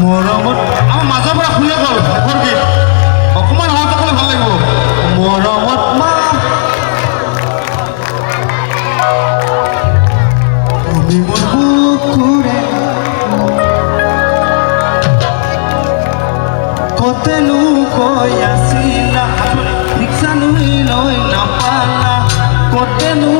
মৰমত আমাৰ মাজৰ পৰা খুলে গ'ল বৰগীত অকণমান সহজ হ'লে ভাল লাগিব মৰমত মা তুমি মোৰ বুকুৰে কতেনো কৈ আছিলা ৰিক্সা লৈ নাপালা কতেনো